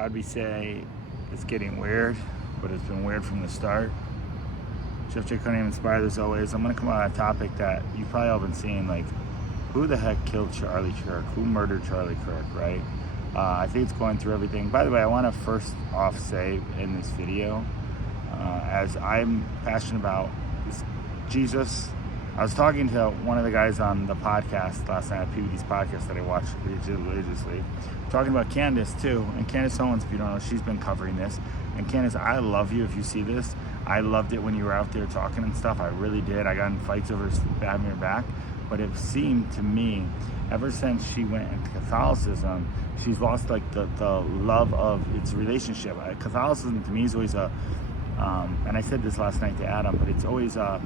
I'd say it's getting weird, but it's been weird from the start. Jeff J. Cunningham Inspired as always. I'm gonna come out on a topic that you've probably all been seeing, like who the heck killed Charlie Kirk? Who murdered Charlie Kirk, right? I think it's going through everything. By the way, I wanna first off say in this video, as I'm passionate about Jesus. I was talking to one of the guys on the podcast last night, PVD's podcast that I watch religiously, talking about Candace too. And Candace Owens, if you don't know, she's been covering this. And Candace, I love you if you see this. I loved it when you were out there talking and stuff. I really did. I got in fights over having her back. But it seemed to me, ever since she went into Catholicism, she's lost like the love of its relationship. Catholicism to me is always a, and I said this last night to Adam, but it's always a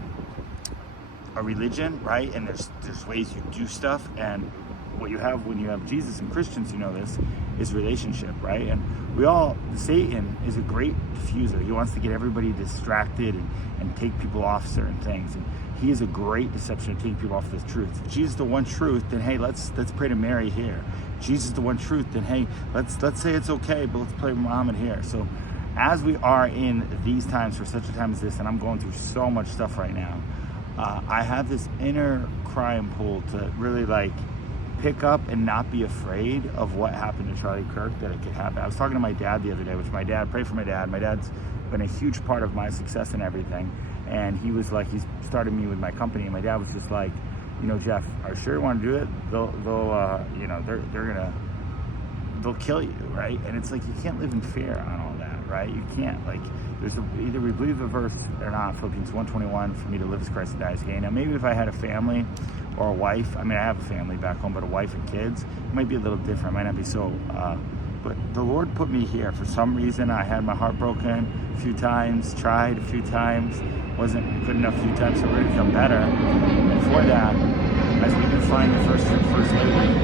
religion, right? And there's ways you do stuff, and what you have when you have Jesus and Christians, you know this, is relationship, right? And Satan is a great diffuser. He wants to get everybody distracted and take people off certain things. And he is a great deception of taking people off this truth. If Jesus is the one truth, then hey, let's pray to Mary here. Jesus is the one truth, then hey, let's say it's okay, but let's pray to Muhammad here. So as we are in these times for such a time as this, and I'm going through so much stuff right now, I have this inner cry and pull to really like pick up and not be afraid of what happened to Charlie Kirk, that it could happen. I was talking to my dad the other day, which my dad, pray for my dad. My dad's been a huge part of my success and everything. And he was like, he started me with my company, and my dad was just like, you know, Jeff, are you sure you want to do it? They'll kill you, right? And it's like, you can't live in fear on all that, right? You can't, like, either we believe the verse or not, Philippians 1:21, for me to live as Christ and die as gain. Now, maybe if I had a family or a wife, I mean, I have a family back home, but a wife and kids, it might be a little different. It might not be so, but the Lord put me here. For some reason, I had my heart broken a few times, tried a few times, wasn't good enough a few times, so we're gonna become better. And for that, as we can find the first lady,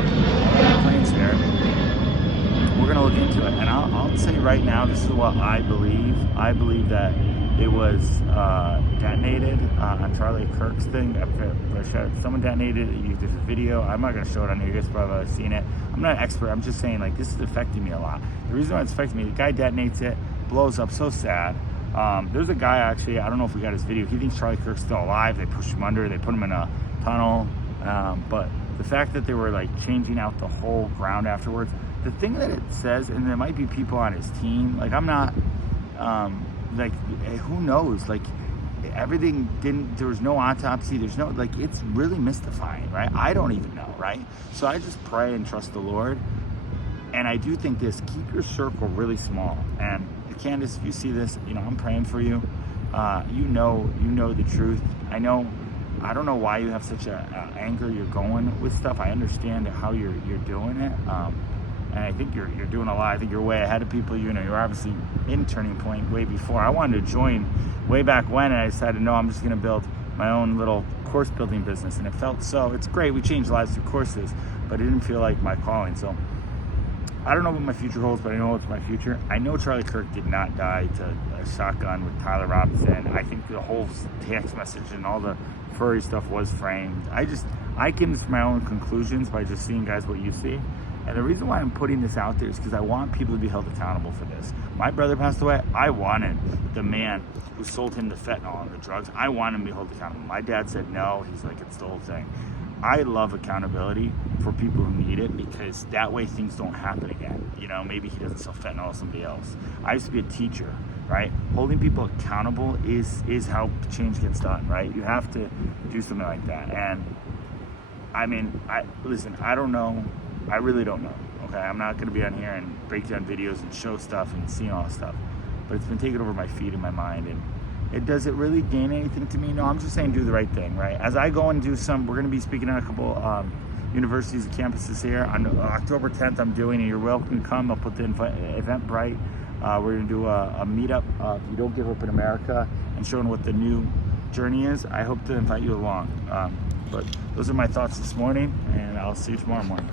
planes here, we're gonna look into it. And I'll say right now, this is what I believe. I believe that it was detonated on Charlie Kirk's thing. Someone detonated it. There's a video. I'm not going to show it on here. You guys probably have seen it. I'm not an expert. I'm just saying, like, this is affecting me a lot. The reason why it's affecting me, the guy detonates it, blows up, so sad. There's a guy, actually, I don't know if we got his video. He thinks Charlie Kirk's still alive. They pushed him under. They put him in a tunnel. But the fact that they were, like, changing out the whole ground afterwards, the thing that it says, and there might be people on his team, like, I'm not... like, who knows, like, everything there was no autopsy, there's no, like, it's really mystifying, right? I don't even know, right? So I just pray and trust the Lord. And I do think this, keep your circle really small. And Candace, if you see this, you know, I'm praying for you. You know the truth. I don't know why you have such a anger you're going with stuff. I understand how you're doing it. And I think you're doing a lot. I think you're way ahead of people. You know, you're obviously in Turning Point way before. I wanted to join way back when, and I decided, no, I'm just going to build my own little course building business. And it felt so, it's great. We changed lives through courses, but it didn't feel like my calling. So I don't know what my future holds, but I know it's my future. I know Charlie Kirk did not die to a shotgun with Tyler Robinson. I think the whole text message and all the furry stuff was framed. I came to my own conclusions by just seeing, guys, what you see. And the reason why I'm putting this out there is because I want people to be held accountable for this. My brother passed away. I wanted the man who sold him the fentanyl and the drugs, I want him to be held accountable. My dad said no. He's like, it's the whole thing. I love accountability for people who need it, because that way things don't happen again. You know, maybe he doesn't sell fentanyl to somebody else. I used to be a teacher, right? Holding people accountable is how change gets done, right? You have to do something like that. And I mean, listen, I don't know. I really don't know, okay? I'm not gonna be on here and break down videos and show stuff and see all this stuff, but it's been taken over my feet and my mind, and does it really gain anything to me? No, I'm just saying do the right thing, right? As I go and do we're gonna be speaking at a couple universities and campuses here. On October 10th, I'm doing, and you're welcome to come. I'll put the Eventbrite. We're gonna do a meetup, You Don't Give Up in America, and showing what the new journey is. I hope to invite you along. But those are my thoughts this morning, and I'll see you tomorrow morning.